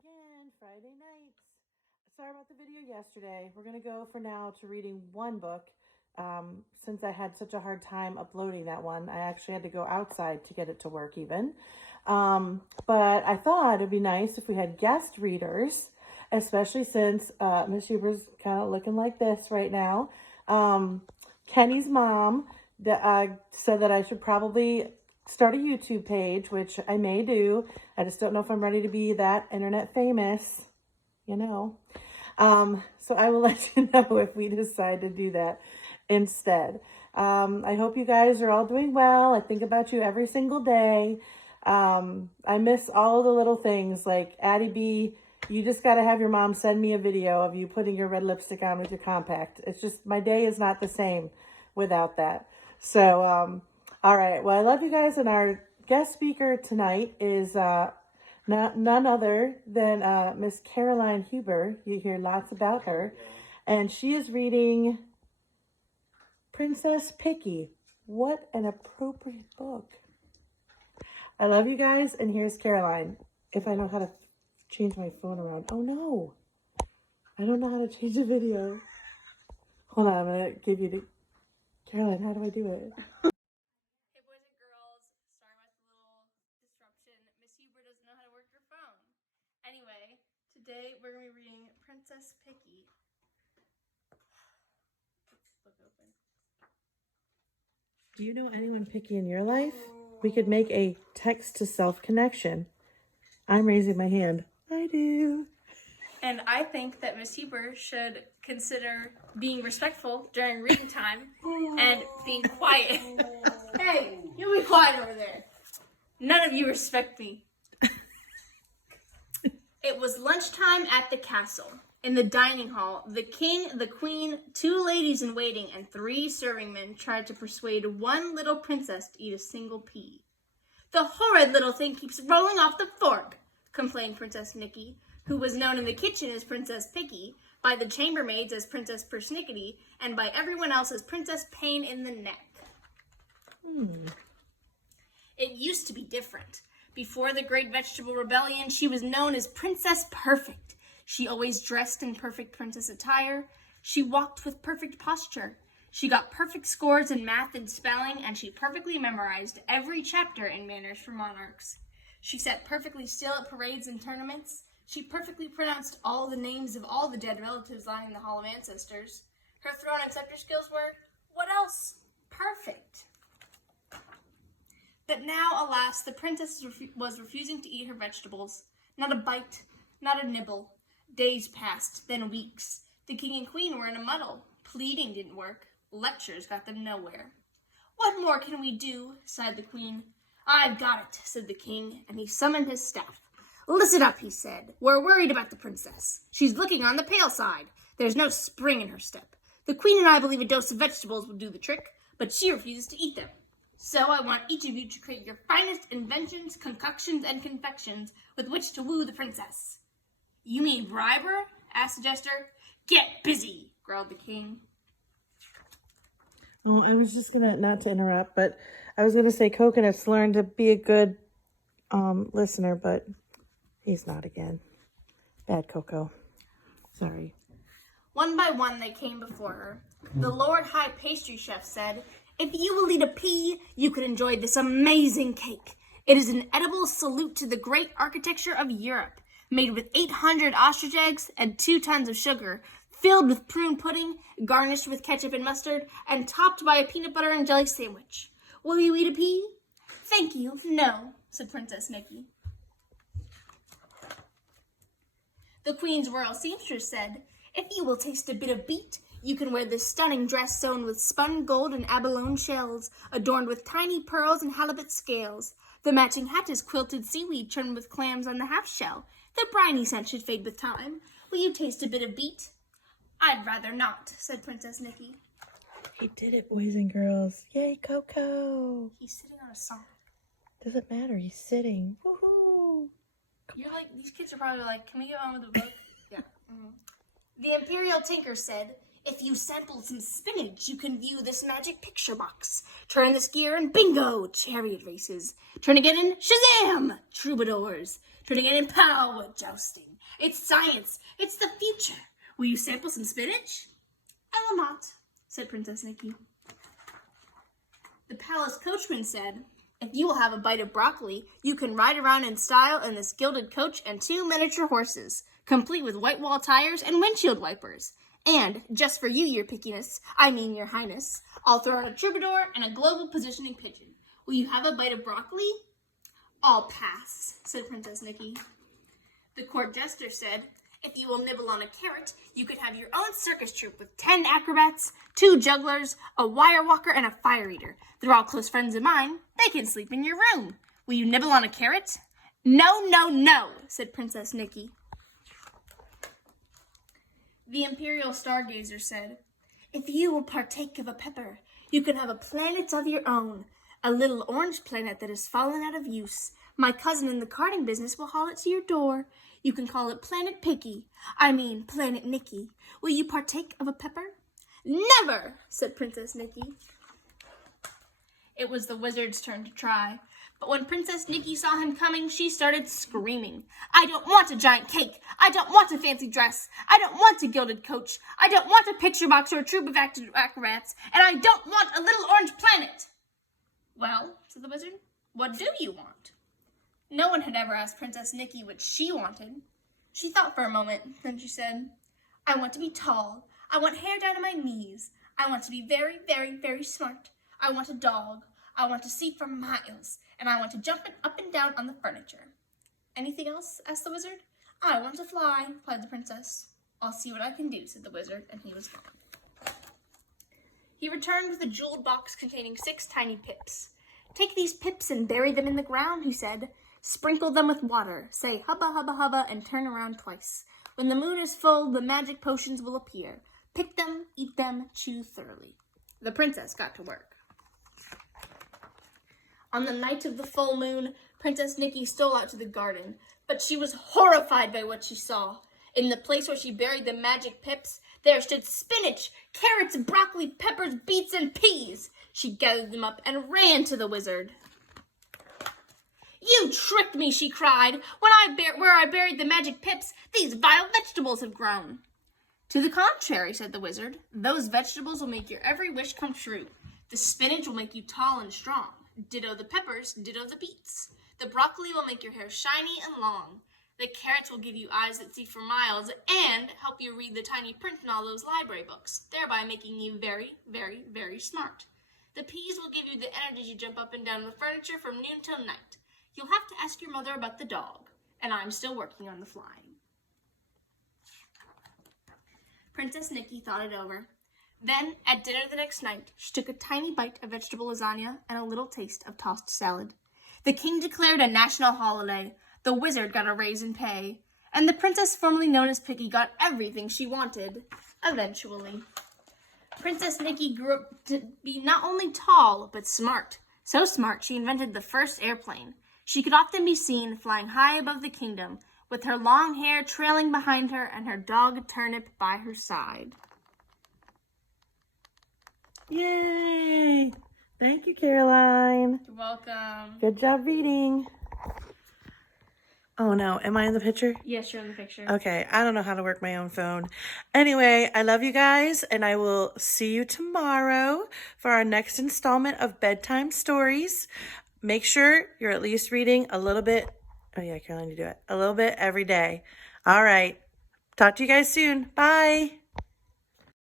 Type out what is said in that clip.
again, Friday nights. Sorry about the video yesterday. We're going to go for now to reading one book. Since I had such a hard time uploading that one, I actually had to go outside to get it to work even. But I thought it'd be nice if we had guest readers, especially since Miss Huber's kind of looking like this right now. Kenny's mom said that I should probably start a YouTube page, which I may do. I just don't know if I'm ready to be that internet famous, you know. So I will let you know if we decide to do that instead. I hope you guys are all doing well. I think about you every single day. I miss all the little things like Addie B. You just got to have your mom send me a video of you putting your red lipstick on with your compact. It's just, my day is not the same without that. So, all right. Well, I love you guys. And our guest speaker tonight is none other than Miss Chamberlin-Huber. You hear lots about her. And she is reading Princess Picky. What an appropriate book. I love you guys. And here's Caroline. If I know how to change my phone around. Oh, no. I don't know how to change the video. Hold on. I'm going to give you the... Caroline, how do I do it? Anyway, today we're going to be reading Princess Picky. Let's look open. Do you know anyone picky in your life? We could make a text-to-self connection. I'm raising my hand. I do. And I think that Miss Huber should consider being respectful during reading time and being quiet. Hey, you be quiet over there. None of you respect me. It was lunchtime at the castle. In the dining hall, the king, the queen, 2 ladies in waiting, and 3 serving men tried to persuade one little princess to eat a single pea. "The horrid little thing keeps rolling off the fork," complained Princess Nicky, who was known in the kitchen as Princess Picky, by the chambermaids as Princess Persnickety, and by everyone else as Princess Pain in the Neck. It used to be different. Before the Great Vegetable Rebellion, she was known as Princess Perfect. She always dressed in perfect princess attire. She walked with perfect posture. She got perfect scores in math and spelling, and she perfectly memorized every chapter in Manners for Monarchs. She sat perfectly still at parades and tournaments. She perfectly pronounced all the names of all the dead relatives lying in the Hall of Ancestors. Her throne and scepter skills were, what else? Perfect. But now, alas, the princess was refusing to eat her vegetables. Not a bite, not a nibble. Days passed, then weeks. The king and queen were in a muddle. Pleading didn't work. Lectures got them nowhere. "What more can we do?" sighed the queen. "I've got it," said the king, and he summoned his staff. "Listen up," he said. "We're worried about the princess. She's looking on the pale side. There's no spring in her step. The queen and I believe a dose of vegetables will do the trick, but she refuses to eat them. So I want each of you to create your finest inventions, concoctions, and confections with which to woo the princess." "You mean bribe her?" asked the jester. "Get busy," growled the king. Oh, I was just gonna, not to interrupt, but I was gonna say Coconut's learned to be a good listener, but he's not again. Bad Coco. Sorry. One by one they came before her. The Lord High Pastry Chef said, "If you will eat a pea, you can enjoy this amazing cake. It is an edible salute to the great architecture of Europe, made with 800 ostrich eggs and 2 tons of sugar, filled with prune pudding, garnished with ketchup and mustard, and topped by a peanut butter and jelly sandwich. Will you eat a pea?" "Thank you, no," said Princess Nicky. The queen's royal seamstress said, "If you will taste a bit of beet, you can wear this stunning dress sewn with spun gold and abalone shells, adorned with tiny pearls and halibut scales. The matching hat is quilted seaweed trimmed with clams on the half shell. The briny scent should fade with time. Will you taste a bit of beet?" "I'd rather not," said Princess Nicky. He did it, boys and girls. Yay, Coco. He's sitting on a sock. Doesn't matter. He's sitting. Woohoo. You're like, these kids are probably like, "Can we get on with the book?" Yeah. Mm-hmm. The Imperial Tinker said, If you sample some spinach, you can view this magic picture box. Turn this gear and bingo, chariot races. Turn again and shazam, troubadours. Turn again and pow, jousting. It's science. It's the future. Will you sample some spinach? I will not, said Princess Nikki. The palace coachman said, if you will have a bite of broccoli, you can ride around in style in this gilded coach and 2 miniature horses, complete with white wall tires and windshield wipers. And, just for you, your pickiness, your highness, I'll throw in a troubadour and a global positioning pigeon. Will you have a bite of broccoli? I'll pass, said Princess Nikki. The court jester said, if you will nibble on a carrot, you could have your own circus troupe with 10 acrobats, 2 jugglers, a wire walker, and a fire eater. They're all close friends of mine. They can sleep in your room. Will you nibble on a carrot? No, no, no, said Princess Nikki. The imperial stargazer said, if you will partake of a pepper, you can have a planet of your own, a little orange planet that has fallen out of use. My cousin in the carding business will haul it to your door. You can call it Planet Planet Nikki. Will you partake of a pepper? Never, said Princess Nikki. It was the wizard's turn to try. But when Princess Nikki saw him coming, she started screaming. I don't want a giant cake. I don't want a fancy dress. I don't want a gilded coach. I don't want a picture box or a troupe of acrobats. And I don't want a little orange planet. Well, said the wizard, what do you want? No one had ever asked Princess Nikki what she wanted. She thought for a moment, then she said, I want to be tall. I want hair down to my knees. I want to be very, very, very smart. I want a dog. I want to see for miles. And I want to jump up and down on the furniture. Anything else? Asked the wizard. I want to fly, replied the princess. I'll see what I can do, said the wizard, and he was gone. He returned with a jeweled box containing 6 tiny pips. Take these pips and bury them in the ground, he said. Sprinkle them with water. Say hubba, hubba, hubba, and turn around twice. When the moon is full, the magic potions will appear. Pick them, eat them, chew thoroughly. The princess got to work. On the night of the full moon, Princess Nikki stole out to the garden, but she was horrified by what she saw. In the place where she buried the magic pips, there stood spinach, carrots, broccoli, peppers, beets, and peas. She gathered them up and ran to the wizard. You tricked me, she cried. Where I buried the magic pips, these vile vegetables have grown. To the contrary, said the wizard, those vegetables will make your every wish come true. The spinach will make you tall and strong. Ditto the peppers, ditto the beets. The broccoli will make your hair shiny and long. The carrots will give you eyes that see for miles and help you read the tiny print in all those library books, thereby making you very, very, very smart. The peas will give you the energy to jump up and down the furniture from noon till night. You'll have to ask your mother about the dog, and I'm still working on the flying. Princess Nikki thought it over. Then, at dinner the next night, she took a tiny bite of vegetable lasagna and a little taste of tossed salad. The king declared a national holiday. The wizard got a raise in pay. And the princess formerly known as Piggy got everything she wanted, eventually. Princess Nikki grew up to be not only tall, but smart. So smart, she invented the first airplane. She could often be seen flying high above the kingdom, with her long hair trailing behind her and her dog Turnip by her side. Yay! Thank you, Caroline. You're welcome. Good job reading. Oh no, am I in the picture? Yes, you're in the picture. Okay, I don't know how to work my own phone. Anyway, I love you guys, and I will see you tomorrow for our next installment of Bedtime Stories. Make sure you're at least reading a little bit. Oh yeah, Caroline, you do it. A little bit every day. All right. Talk to you guys soon. Bye.